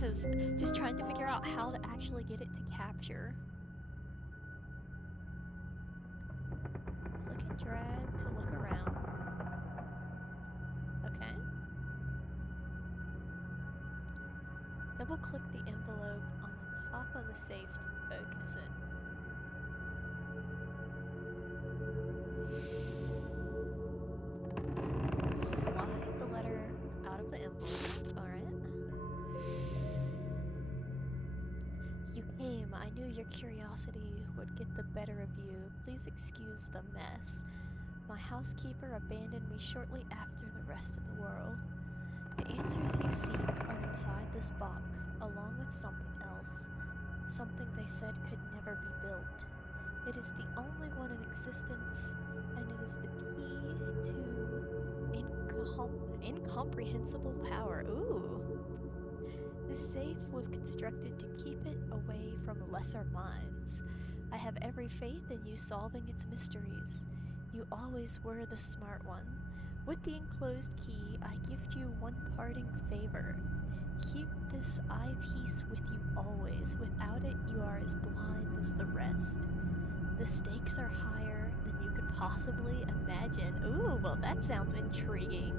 because just trying to figure out how to actually get it to capture. Click and drag to look around. Okay. Double click the envelope on the top of the safe to focus it. Slide the letter out of the envelope. Alright. You came. I knew your curiosity would get the better of you. Please excuse the mess. My housekeeper abandoned me shortly after the rest of the world. The answers you seek are inside this box, along with something else. Something they said could never be built. It is the only one in existence, and it is the key to incomprehensible power. Ooh! This safe was constructed to keep it away from lesser minds. I have every faith in you solving its mysteries. You always were the smart one. With the enclosed key, I gift you one parting favor. Keep this eyepiece with you always. Without it, you are as blind as the rest. The stakes are higher than you could possibly imagine. Ooh, well that sounds intriguing.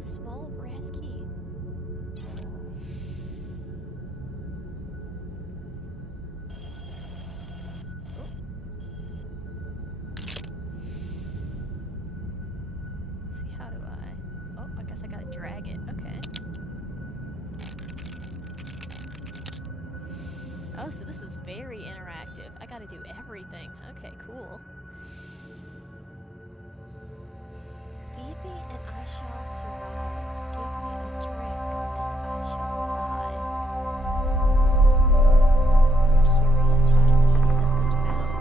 Small brass key. Oh. See, how do I? Oh, I guess I gotta drag it. Okay. Oh, so this is very interactive. I gotta do everything. Okay, cool. Feed me and I shall survive. Give me a drink and I shall die. A curious eyepiece has been found.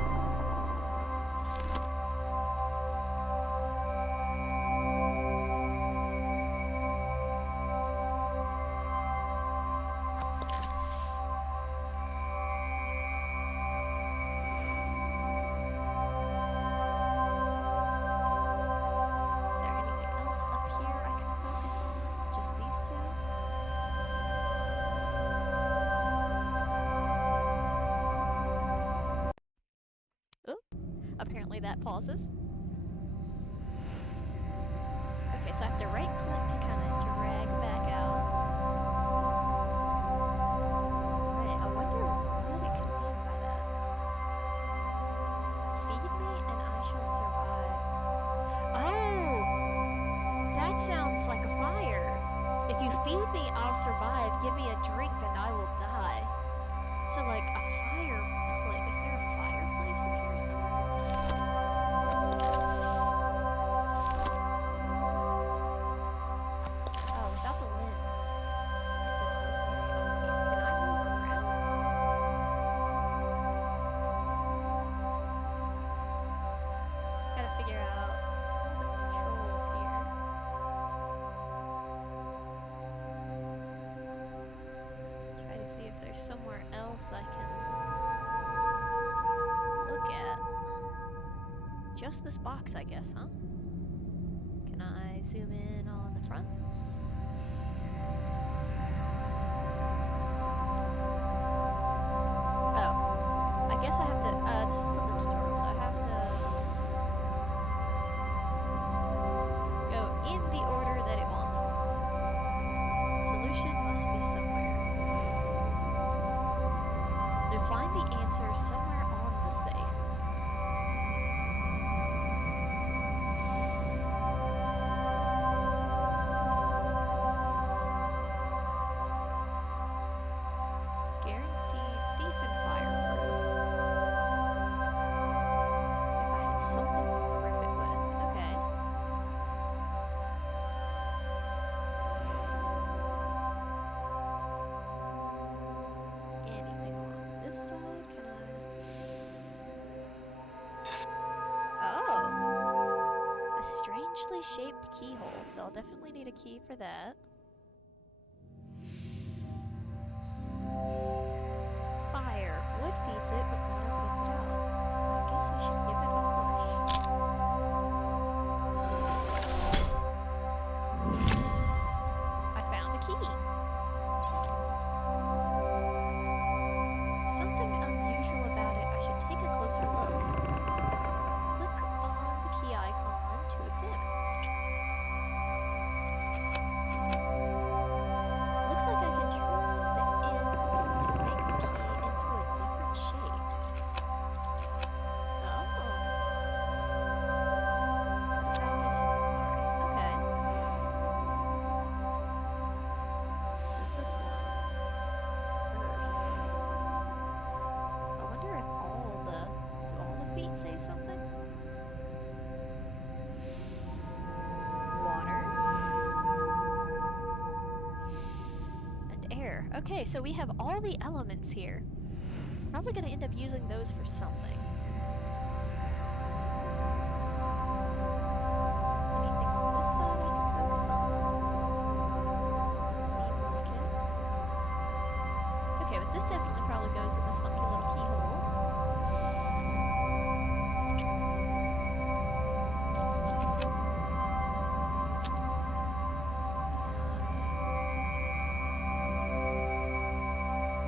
Is there anything else up here I can focus on? Just these two? Oh, apparently that pauses. Okay, so I have to right click to kind of drag back out. Right, I wonder what it could mean by that. Feed me and I shall survive. Oh! That sounds like a fire. If you feed me, I'll survive. Give me a drink and I will die. So like a fireplace. Is there a fireplace in here somewhere? Oh, without the lens. It's an ordinary eyepiece. Can I move around? Gotta figure out the controls here. Try to see if there's somewhere else I can look at. Just this box, I guess, huh? Can I zoom in on the front? Oh, I guess I have to, this is still the tutorial, so I have to go in the order that it wants. Solution must be somewhere. And find the answer somewhere on the safe. Guaranteed thief and fireproof. If I had something to grip it with. Okay. Anything along this side? Can I? Oh! A strangely shaped keyhole, so I'll definitely need a key for that. Fire. Wood feeds it, but water puts it out. I guess I should give it a push. to examine. Looks like I can turn the end to make the key into a different shape. Oh. Put it back in inventory. Okay. What's this one? Earth. I wonder if do all the feet say something? Water. And air. Okay, so we have all the elements here. Probably gonna end up using those for something. Anything on this side I can focus on? Doesn't seem like it. Okay, but this definitely probably goes in this funky little keyhole.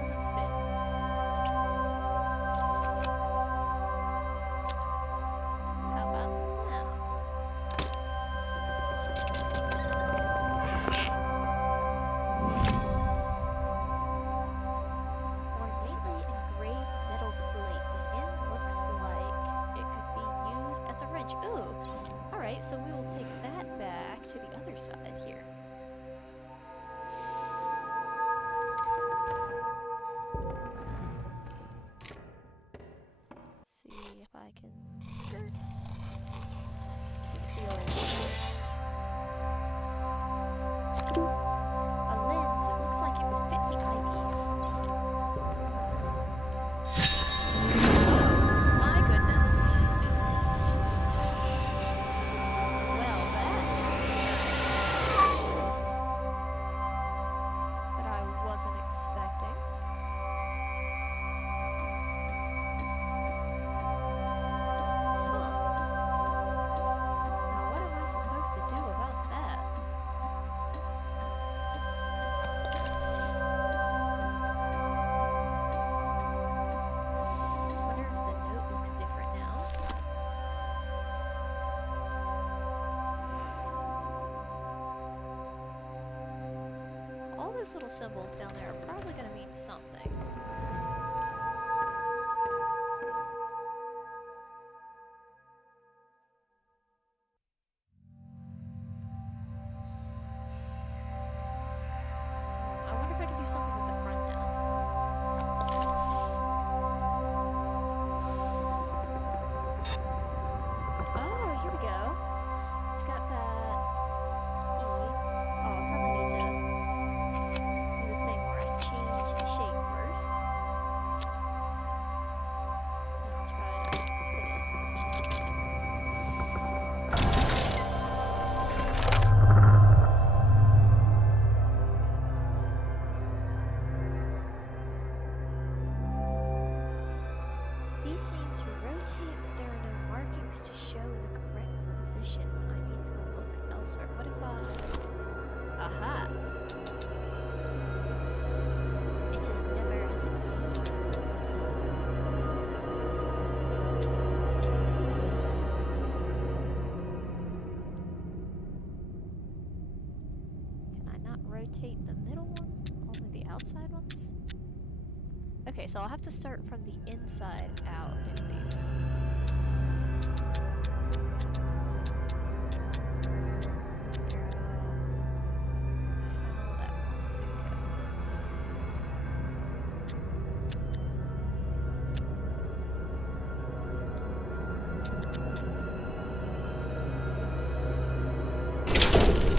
Doesn't fit. How about now? Ornately engraved metal plate. The end looks like it could be used as a wrench. Ooh! Alright, so we will take that back to the other side here. See if I can skirt the old twist. A lens. It looks like it would fit the eyepiece. My goodness. Well, that I wasn't expecting. Huh. Now what am I supposed to do about that? Wonder if the note looks different now. All those little symbols down there are probably going to mean something. I wonder if I can do something with the front now. Oh, here we go. It's got that key. Oh, I probably need to do the thing where I change the shape first. And I'll try to fit it. These seem to rotate, but there are no markings to show the correct position. I need to look elsewhere. What if I... Aha! It is never as it seems. Can I not rotate the middle one? Only the outside ones? Okay, so I'll have to start from the inside out, it seems. Figure out how that wants to go.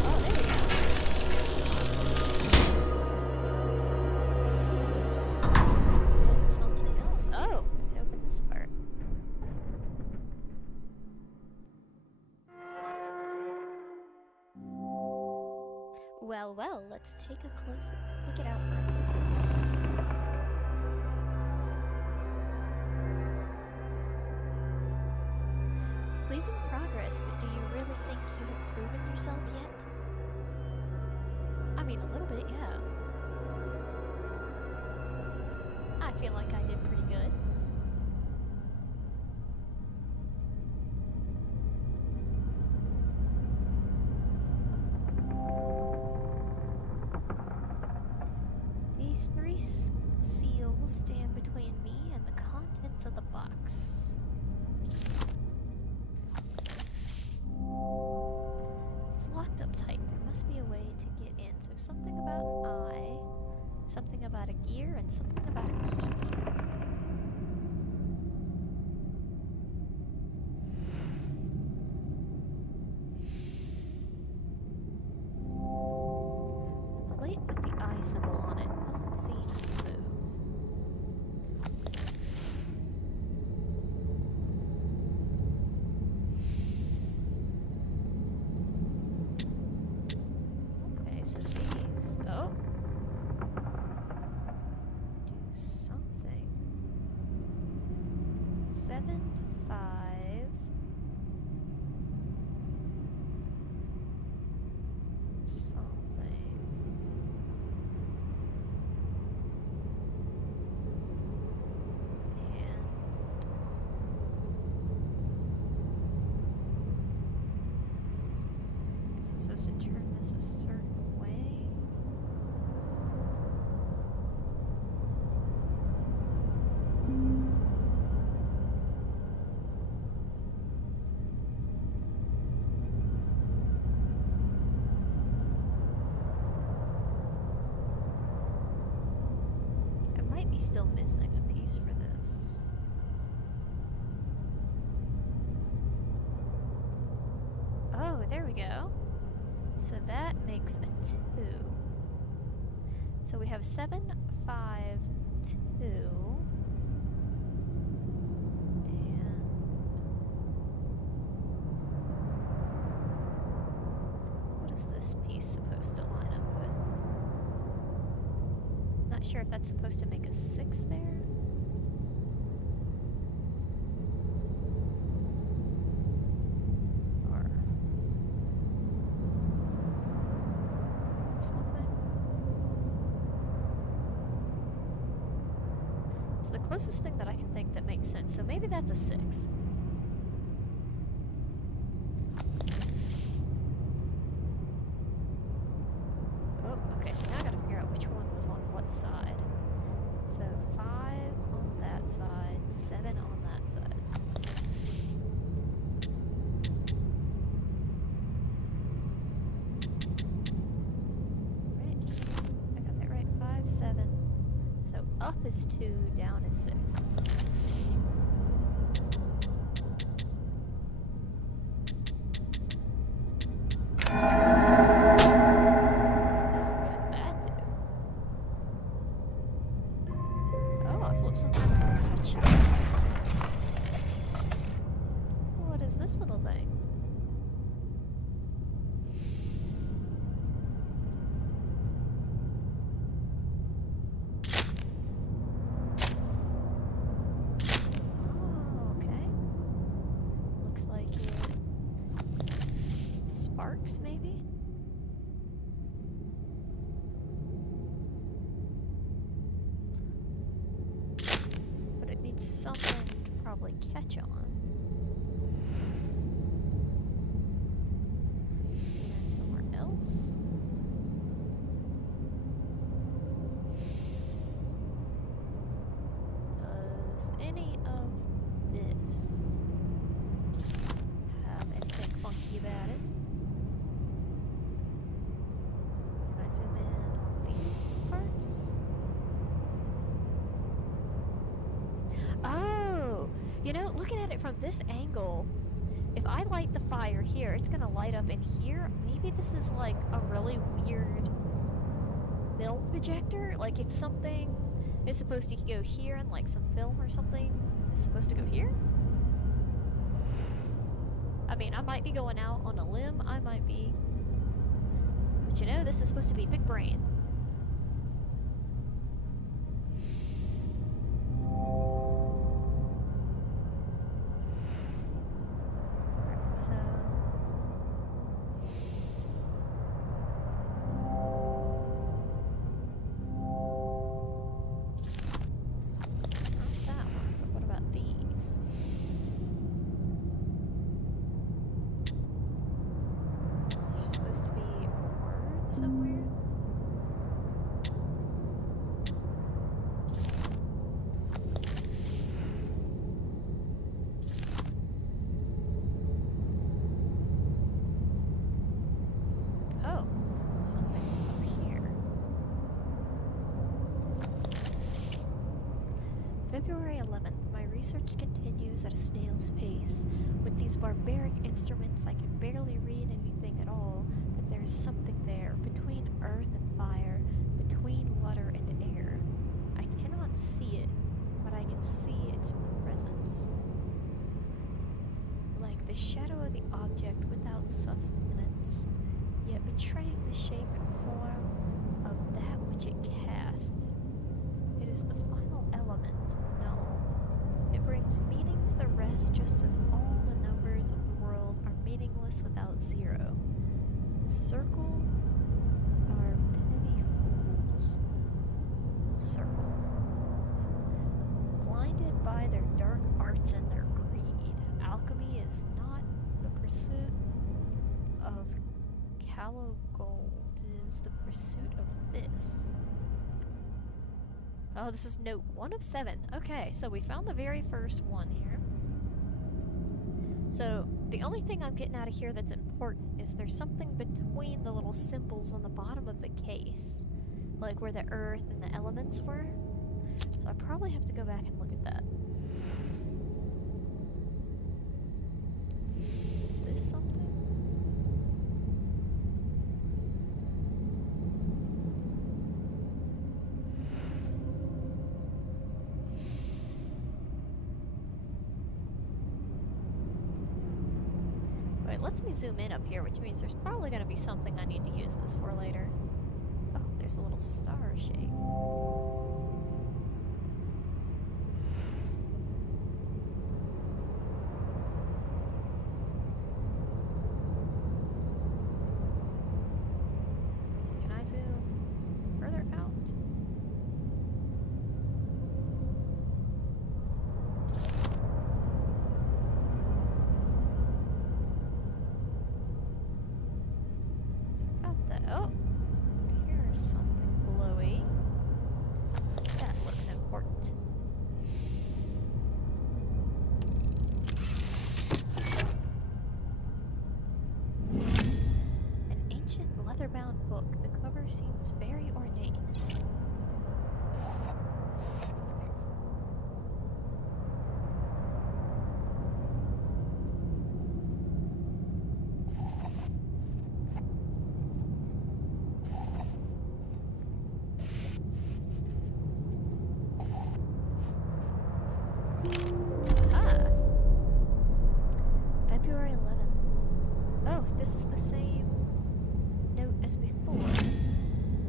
Oh, there we go. Did something else. Oh, let me open this part. Well, let's take it out for a closer look. Pleasing progress, but do you really think you have proven yourself yet? I mean, a little bit, yeah. I feel like I did pretty good. These three seals stand between me and the contents of the box. It's locked up tight. There must be a way to get in. So something about an eye, something about a gear, and something about a key. The plate with the eye symbol on it doesn't seem to move. Okay, so these... Oh! Do something. 7, 5... something. And... guess I'm supposed to turn this a certain way. I might be still missing a piece for this. Oh, there we go. So that makes a 2. So we have 7, 5, 2. And... what is this piece supposed to line up with? Not sure if that's supposed to make a 6 there. Or something. It's the closest thing that I can think that makes sense, so maybe that's a 6. Oh, okay, so now I gotta figure out which one was on what side. So 5 on that side, 7 on that side. Right, I got that right. 5, 7. So up is 2, down is 6. What does that do? Oh, I flipped some kind of switch. What is this little thing? Oh, okay. Looks like it sparks, maybe? But it needs something to probably catch on. Is it in somewhere else? Does any of this have anything funky about it? Can I zoom in on these parts? Oh! You know, looking at it from this angle, if I light the fire here, it's gonna light up in here. Maybe this is like a really weird film projector? Like if something is supposed to go here and like some film or something is supposed to go here? I mean, I might be going out on a limb, I might be... but you know, this is supposed to be big brain. Alright, so... not that one, but what about these? Is there supposed to be a word somewhere? February 11th, my research continues at a snail's pace. With these barbaric instruments, I can barely read anything at all, but there is something there, between earth and fire, between water and air. I cannot see it, but I can see its presence. Like the shadow of the object without sustenance, yet betraying the shape and form of that which it casts. It is the final element, null. It brings meaning to the rest just as all the numbers of the world are meaningless without zero. The circle are petty fools. Circle. Blinded by their dark arts and their greed, alchemy is not the pursuit of callow gold, it is the pursuit of this. Oh, this is note 1 of 7. Okay, so we found the very first one here. So, the only thing I'm getting out of here that's important is there's something between the little symbols on the bottom of the case. Like where the earth and the elements were. So I probably have to go back and look at that. Is this something? It lets me zoom in up here, which means there's probably going to be something I need to use this for later. Oh, there's a little star shape. So can I zoom further out? Oh, here's something glowy. That looks important. An ancient leather-bound book. The cover seems very ornate. February 11th. Oh, this is the same note as before,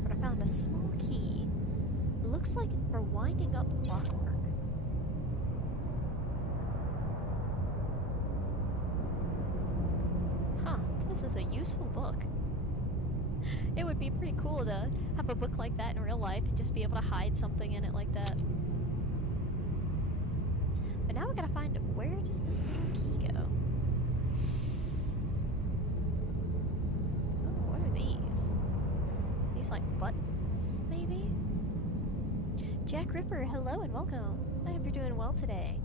but I found a small key. Looks like it's for winding up clockwork. Huh, this is a useful book. It would be pretty cool to have a book like that in real life and just be able to hide something in it like that. But now we gotta find where does this little key go? Oh, what are these? These like buttons, maybe? Jack Ripper, hello and welcome. I hope you're doing well today.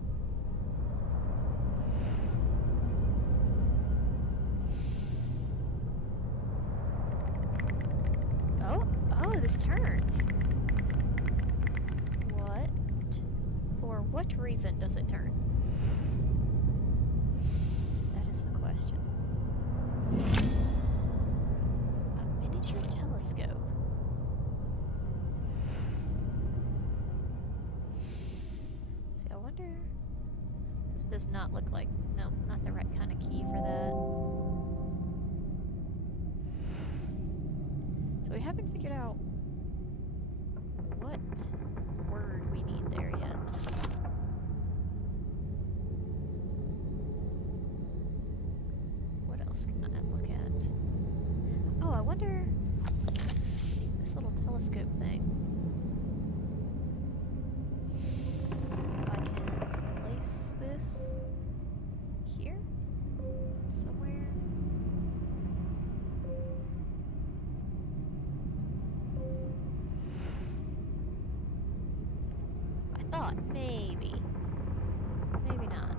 Oh, this turns. What? For what reason does it turn? That is the question. A miniature telescope. See, I wonder... This does not look like... No, not the right kind of key for that. So we haven't figured out what word we need there yet. What else can I look at? Oh, I wonder this little telescope thing. If I can place this here somewhere. Thought maybe. Maybe not.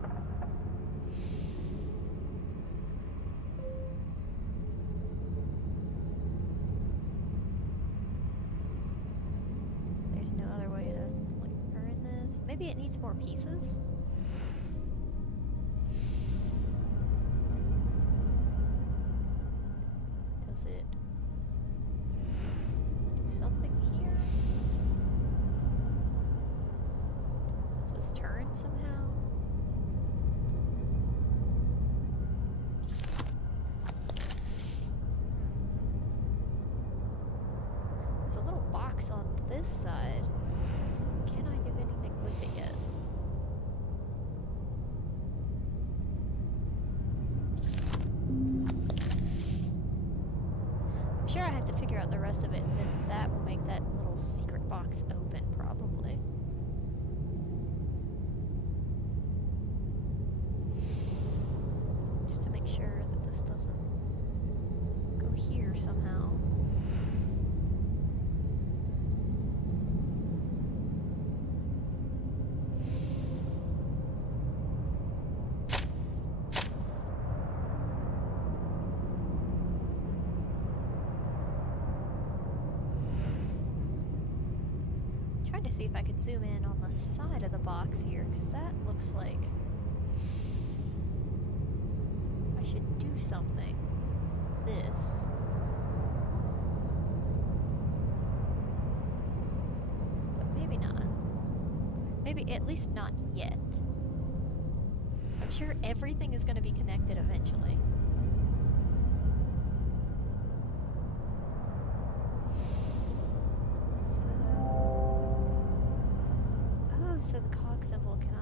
Maybe it needs more pieces? Does it do something here? Does this turn somehow? There's a little box on this side. Can I do anything with it yet? I'm sure I have to figure out the rest of it, and then that will make that little secret box open, probably. Just to make sure that this doesn't go here somehow. Trying to see if I could zoom in on the side of the box here, because that looks like I should do something. This. But maybe not. Maybe at least not yet. I'm sure everything is going to be connected eventually. So... oh, so the cog symbol, can I...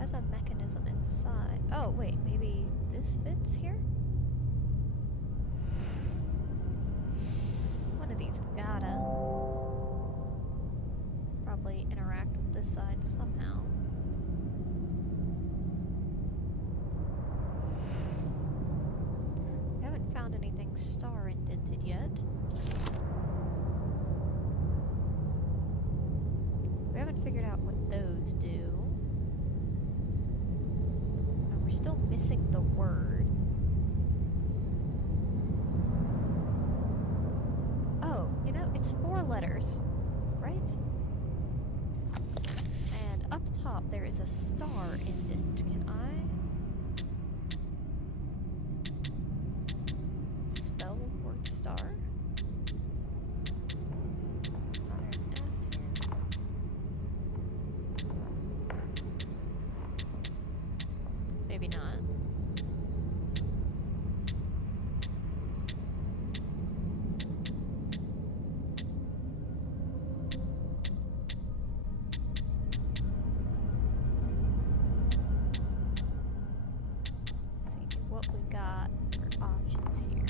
has a mechanism inside. Oh, wait, maybe this fits here? One of these have gotta probably interact with this side somehow. I haven't found anything star indented yet. We haven't figured out what those do. And we're still missing the word. Oh, you know, it's 4 letters, right? And up top there is a star indent. Can I spell the word star? Is there an S here? Maybe not. See what we got for options here.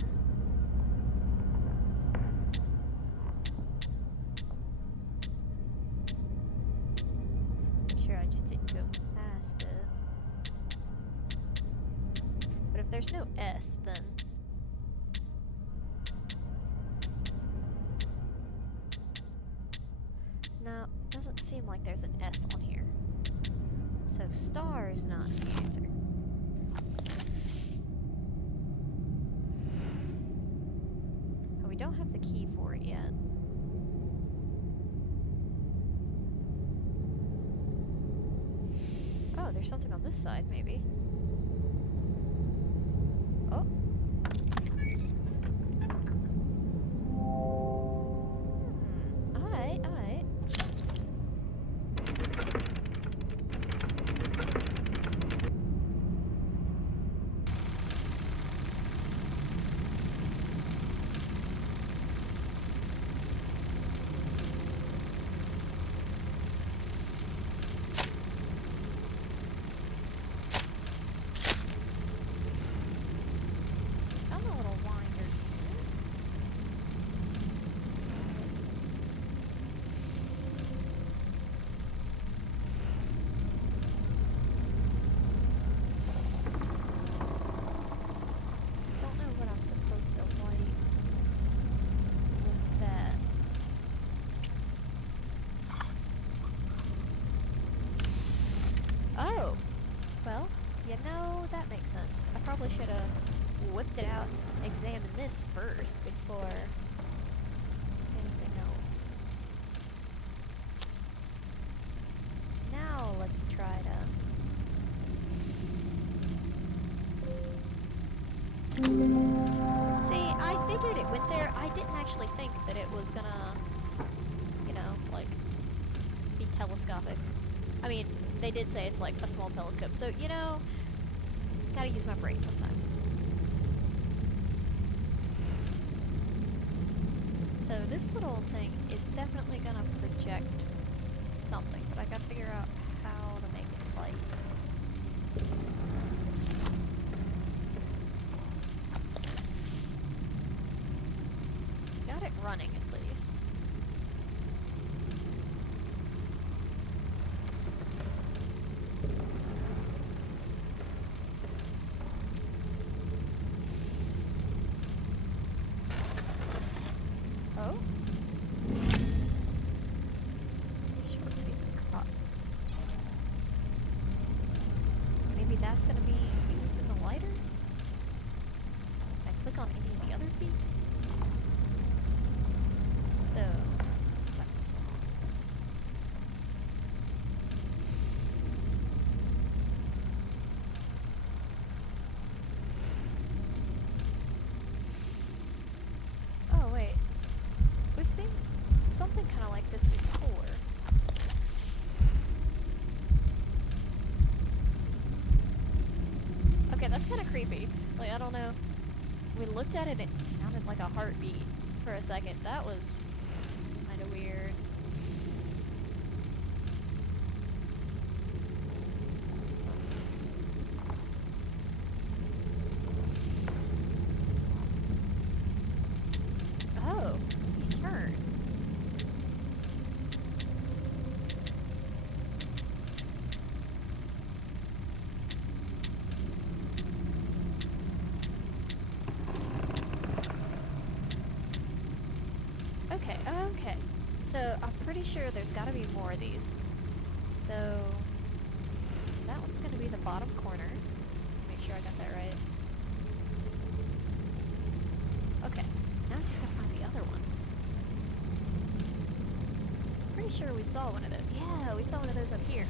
Make sure I just didn't go past it. But if there's no S, then no, doesn't seem like there's an S on here. So star's not the answer. Oh, we don't have the key for it yet. Oh, there's something on this side, maybe. Oh. Alright, alright. I'm a little winder here. Don't know what I'm supposed to light with that. Oh! Well, you know, that makes sense. I probably should have whipped it out and examined this first before try to... See, I figured it went there. I didn't actually think that it was gonna, you know, like, be telescopic. I mean, they did say it's like a small telescope, so, you know, gotta use my brain sometimes. So this little thing is definitely gonna project something, but I gotta figure out how to make it light. Got it running at least. Oh? Short piece of cotton. Maybe that's gonna be used in the lighter? Can I click on any of the other feet? So, got this one. Oh, wait. We've seen something kind of like this before. Okay, that's kind of creepy. Like, I don't know. We looked at it, it sounded like a heartbeat for a second. That was kind of weird. Oh, he's turned. Okay, okay. So I'm pretty sure there's gotta be more of these. So that one's gonna be the bottom corner. Make sure I got that right. Okay, now I just gotta find the other ones. Pretty sure we saw one of those. Yeah, we saw one of those up here.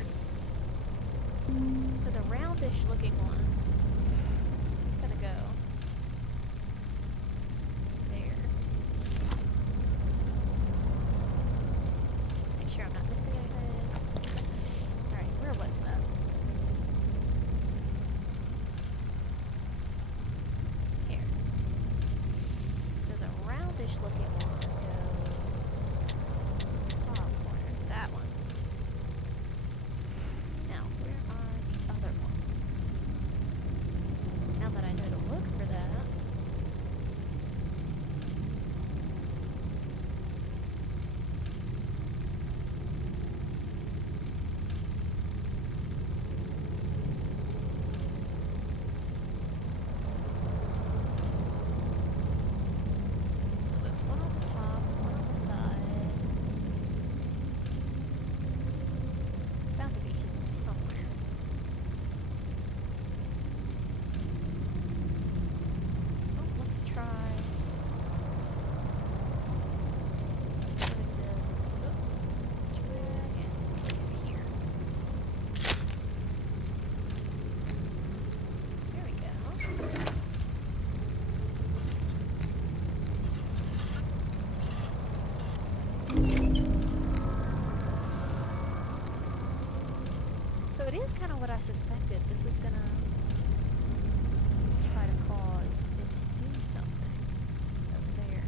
So the roundish looking one, it's gonna go there. Make sure I'm not missing anything. Alright, where was that? Here. So the roundish looking one goes top corner. That one. Now, where are the other ones? Now that I know to look for that. So there's one on the top, one on the side. Bound to be hidden somewhere. Oh, let's try putting this. Oh, drag and place here. There we go. So it is kind of what I suspected. This is gonna try to cause it to do something over there.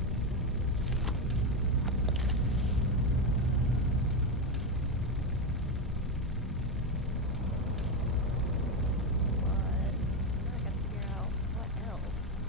But now I gotta figure out what else.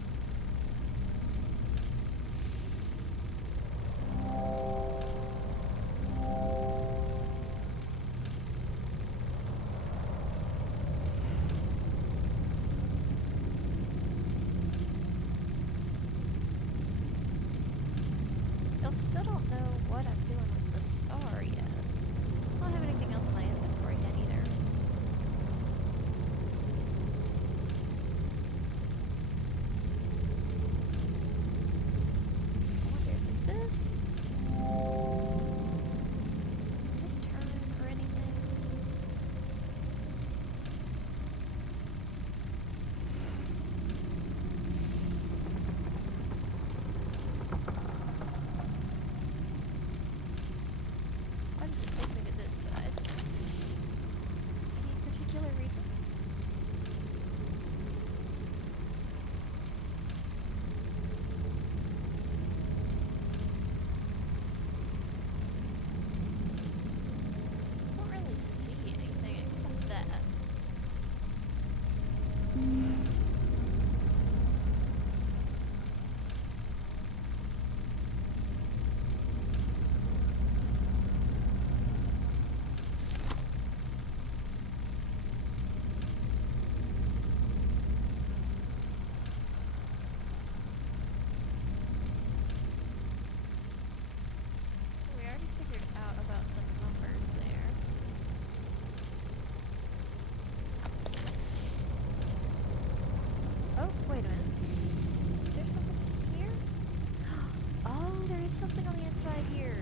there's something on the inside here.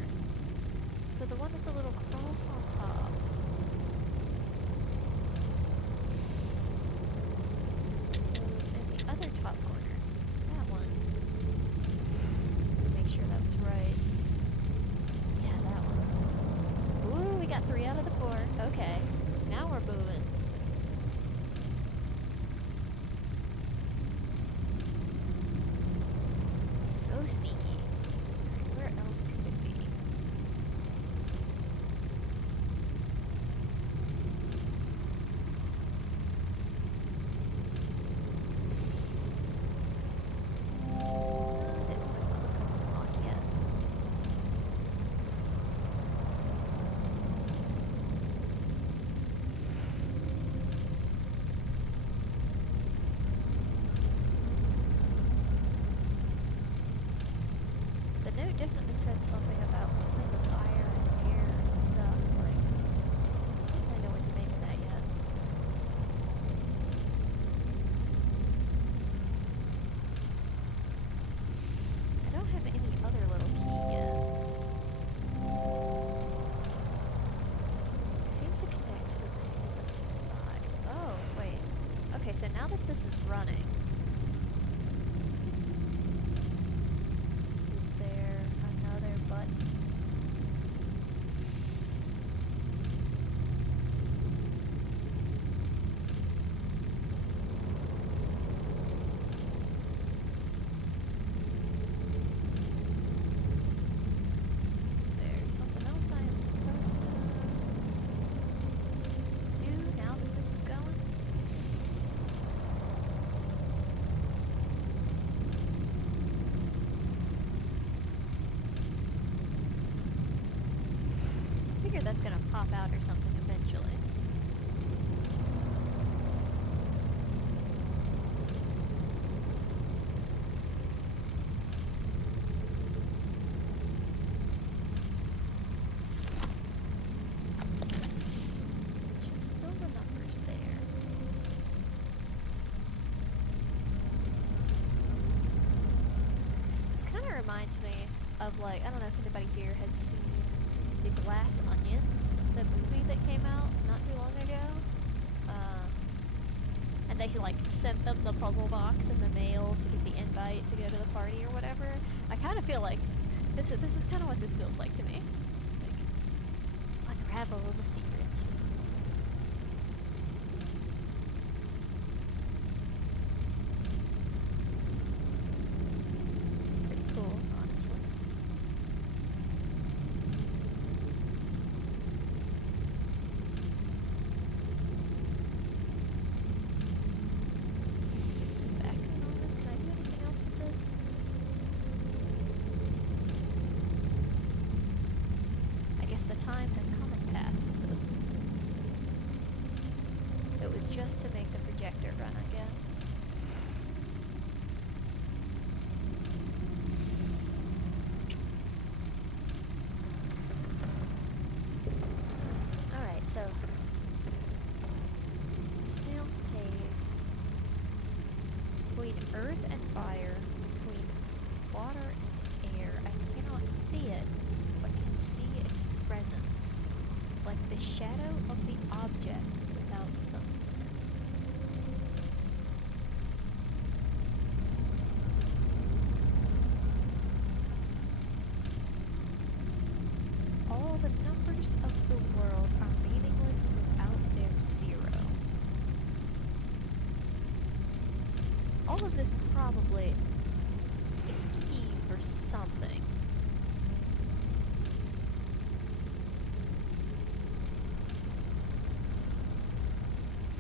So the one with the little cross on top. Goes in the other top corner. That one. Make sure that was right. Yeah, that one. Ooh, we got 3 out of the 4. Okay. Now we're moving. So sneaky. Alright, where else could it be? Didn't click on the lock yet. The note definitely said something about playing with fire and air and stuff. Like, I don't really know what to make of that yet. I don't have any other little key yet. Seems to connect to the mechanism inside. Oh, wait. Okay, so now that this is running, is there another button? Is there something else I am supposed to do now that this is going? I figure that's gonna pop out or something eventually. Just still the numbers there. This kind of reminds me of, like, I don't know if anybody here has seen The Glass Onion, the movie that came out not too long ago. And they like sent them the puzzle box in the mail to get the invite to go to the party or whatever. I kind of feel like this is kind of what this feels like to me. Like, unravel the secrets. It's pretty cool, honestly. Zoom back in on this. Can I do anything else with this? I guess the time has come and passed with this. It was just to make the projector run, I guess. Alright, so snail's pace between earth and fire, between water and air. I cannot see it, but can see its presence, like the shadow of the object without substance. All the numbers of the world are meaningless without their 0. All of this probably is key for something.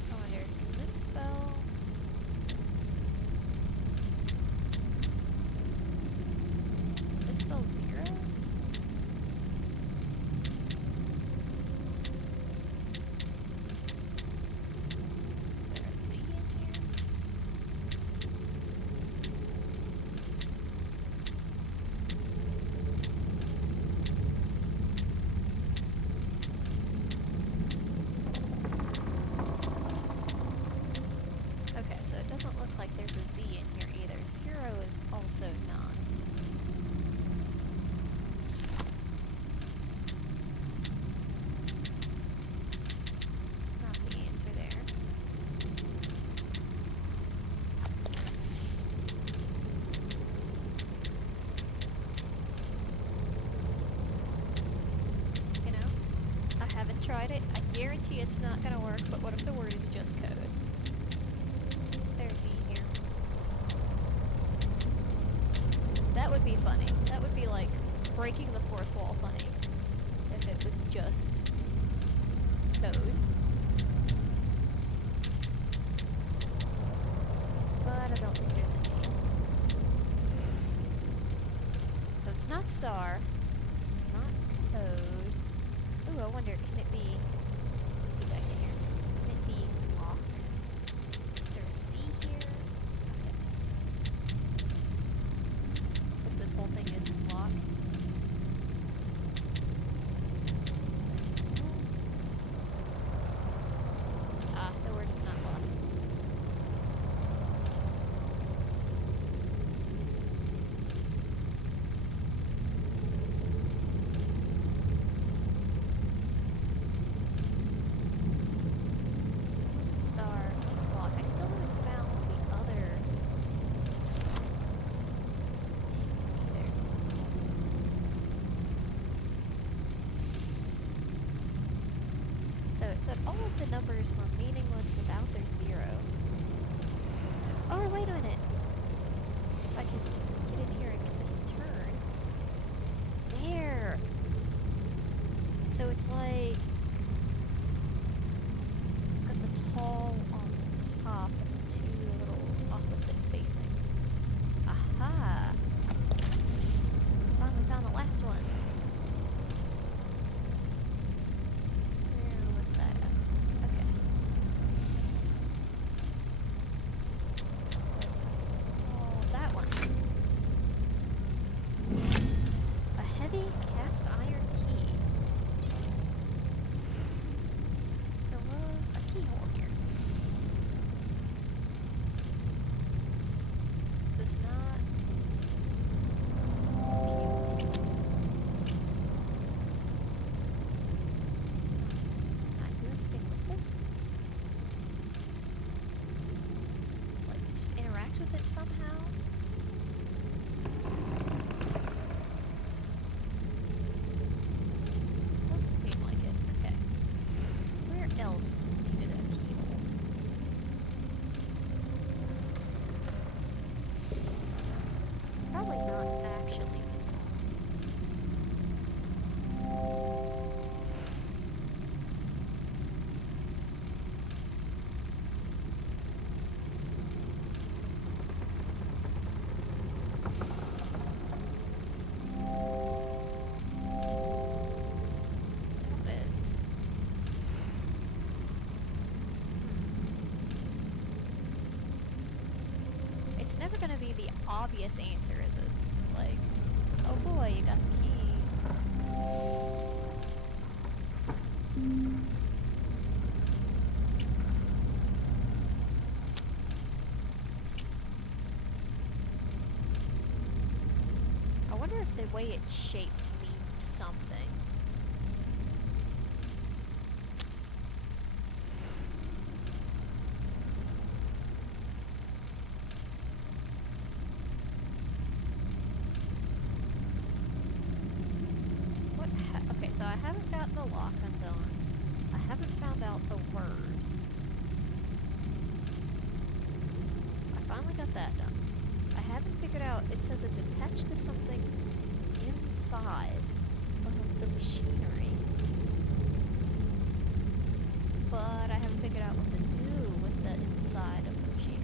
I wonder, can this spell? This spell 0? Is there a Z in here? Okay, so it doesn't look like there's a Z in here either. 0 is also not. It's not gonna work, but what if the word is just code? Is there a D here? That would be funny. That would be like breaking the fourth wall funny if it was just code. But I don't think there's a D. So it's not star. It's not code. Ooh, I wonder, can it be... Let's see back in here. Can it be lock? Is there a C here? Okay. Guess this whole thing is lock. Ah, the word is not lock. Star, wasn't block. I still haven't found the other thing either. So it said all of the numbers were meaningless without their zero. Oh, wait a minute. If I can get in here and get this to turn. There! So it's like... It's got the tall on the top and the two little opposite facings. Aha! Finally found the last one. Where was that at? Okay. So it's got the tall... that one. A heavy cast iron key. There was a keyhole here. Is this not... Not do anything with this? Like, just interact with it somehow? Doesn't seem like it. Okay. Where else needed a keyhole? Probably not actually this one. Doubt it. It's never gonna be the obvious answer, is it? Like, oh boy, you got the key. I wonder if the way it's shaped means something. Okay, so I haven't gotten the lock undone. I haven't found out the word. I finally got that done. I haven't figured out, it says it's attached to something inside of the machinery. But I haven't figured out what to do with the inside of the machinery.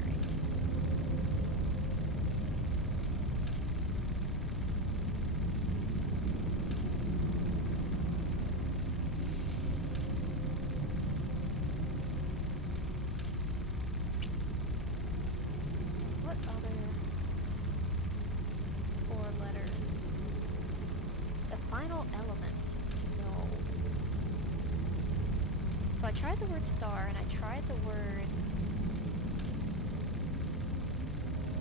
What other four-letter? The final element. No. So I tried the word star and I tried the word...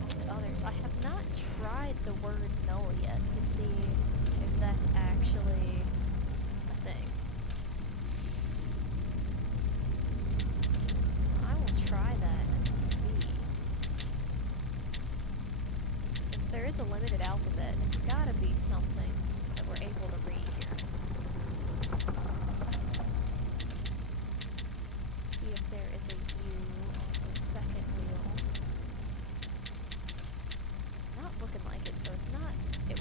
the others. I have not tried the word null yet to see if that's actually a thing. So I will try that and see. Since there is a limited alphabet, it's gotta be something that we're able to read here.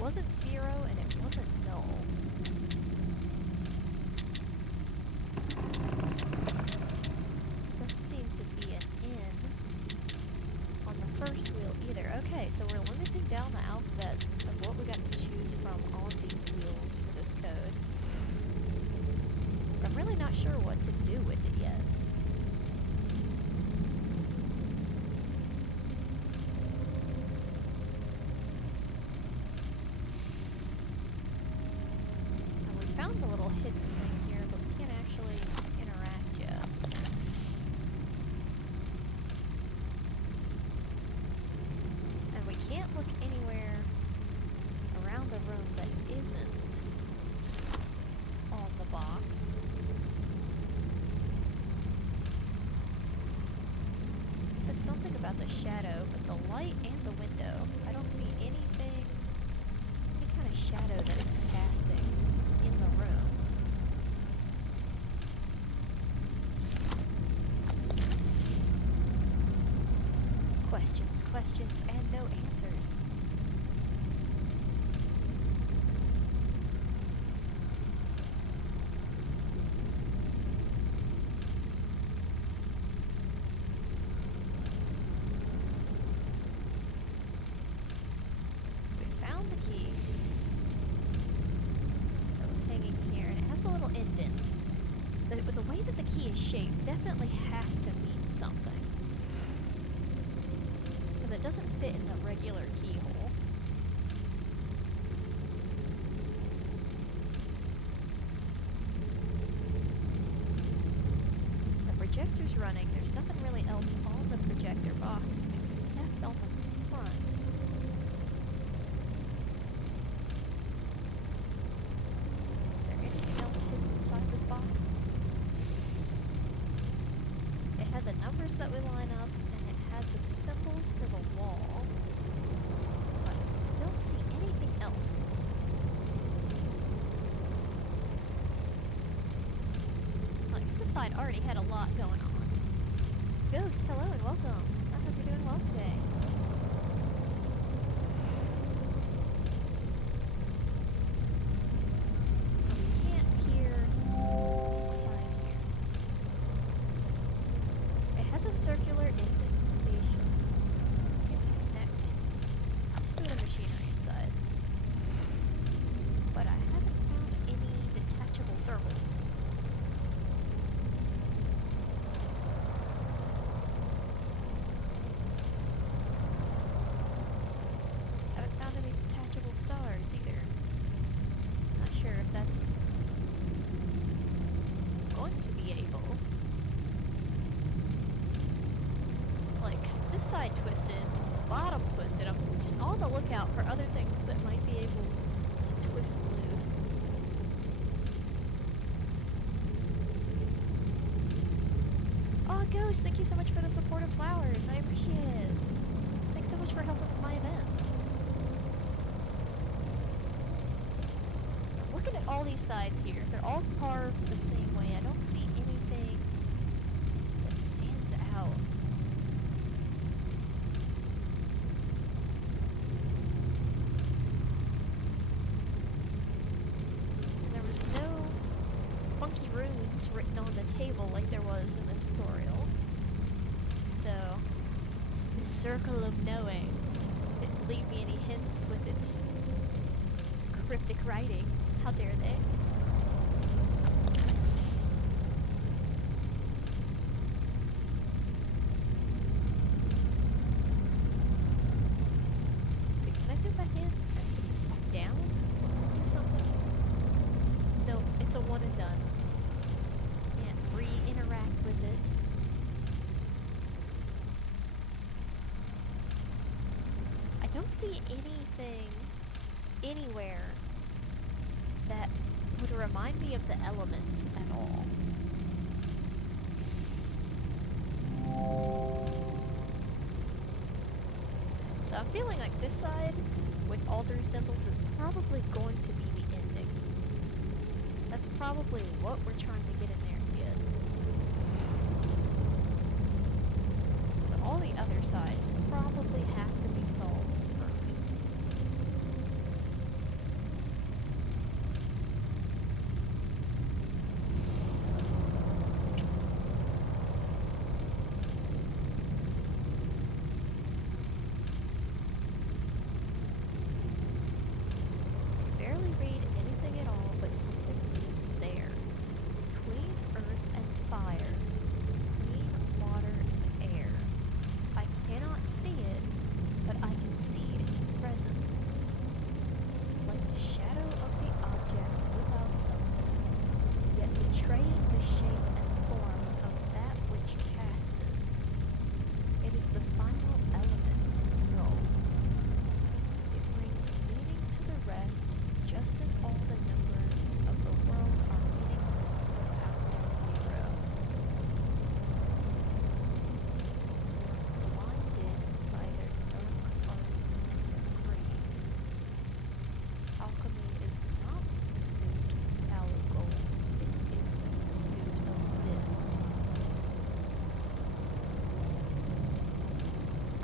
wasn't 0 and it wasn't null. Doesn't seem to be an N on the first wheel either. Okay, so we're limiting down the alphabet of what we got to choose from on these wheels for this code. I'm really not sure what to do with it yet. And we found a little hidden thing here, but we can't actually interact yet. And we can't look anywhere around the room that isn't on the box. It said something about the shadow, but the light and the window, I don't see anything, any kind of shadow that it's casting in the room. Questions, questions, and no answers. We found the key that was hanging here, and it has the little indents. The way that the key is shaped definitely has to mean something. Because it doesn't fit in the regular keyhole. The projector's running. There's nothing really else on the projector box except on the front. Is there anything else hidden inside this box? It had the numbers that we line up, and it had the symbols for the wall. But I don't see anything else. Well, I guess this side already had a lot going on. Ghost, hello and welcome. I hope you're doing well today. We can't peer inside here. It has a circular indentation. Seems to connect to the machinery inside. But I haven't found any detachable circles. Haven't found any detachable stars either. Not sure if that's going to be able. Like, this side twisted, bottom twisted. I'm just on the lookout for other things that might be able to twist loose. Oh, Ghost, thank you so much for the support of flowers. I appreciate it. Thanks so much for helping with my event. I'm looking at all these sides here. They're all carved the same way. I don't see anything that stands out. And there was no funky runes written on the table like there was in the tutorial. So, the circle of knowing didn't leave me any hints with its cryptic writing. How dare they? So can I zoom back in and put this back down or something? No, it's a one and done. Can't re-interact with it. I don't see anything anywhere that would remind me of the elements at all. So I'm feeling like this side, with all three symbols, is probably going to be the ending. That's probably what we're trying to get in there to get. So all the other sides probably have to be solved first.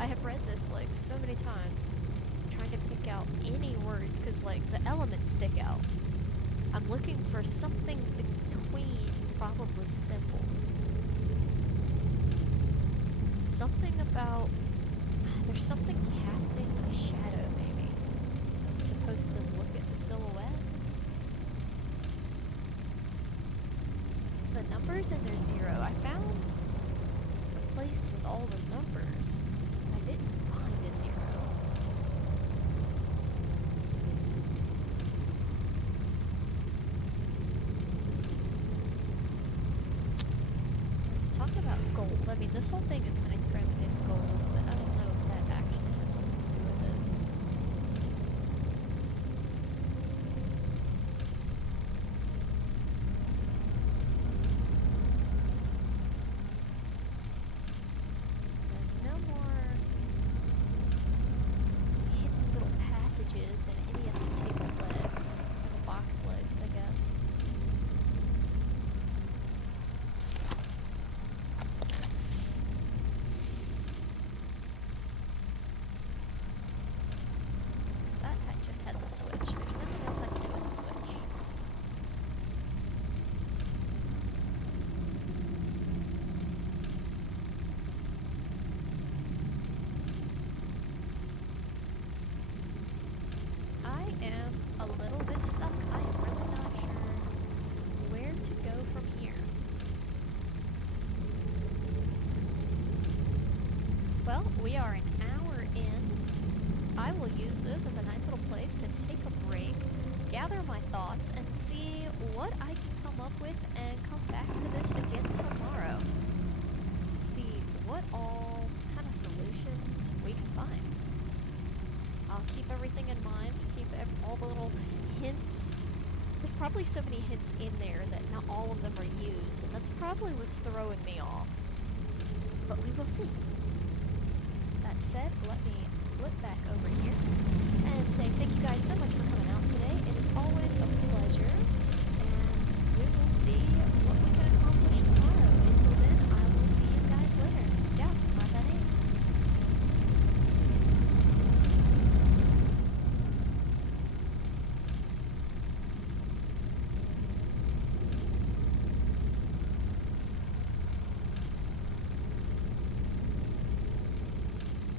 I have read this like so many times, trying to pick out any words because like the elements stick out. I'm looking for something between probably symbols. Something about there's something casting a shadow maybe. I'm supposed to look at the silhouette. The numbers and their 0. I found the place with all the numbers. I didn't find a 0. Let's talk about gold. I mean, this whole thing is kind of trimmed in gold, but I don't know if that actually has something to do with it. There's no more hidden little passages in any of the table legs, or the box legs, I guess. Just had the switch. There's nothing else I can do with the switch. I am a little bit stuck. I am really not sure where to go from here. Well, we are an hour in. I will use this as a nice little place to take a break, gather my thoughts, and see what I can come up with and come back to this again tomorrow. See what all kind of solutions we can find. I'll keep everything in mind, keep all the little hints. There's probably so many hints in there that not all of them are used, and that's probably what's throwing me off. But we will see. That said, let me flip back over here and say thank you guys so much for coming out today. It is always a pleasure, and we will see what we can accomplish tomorrow.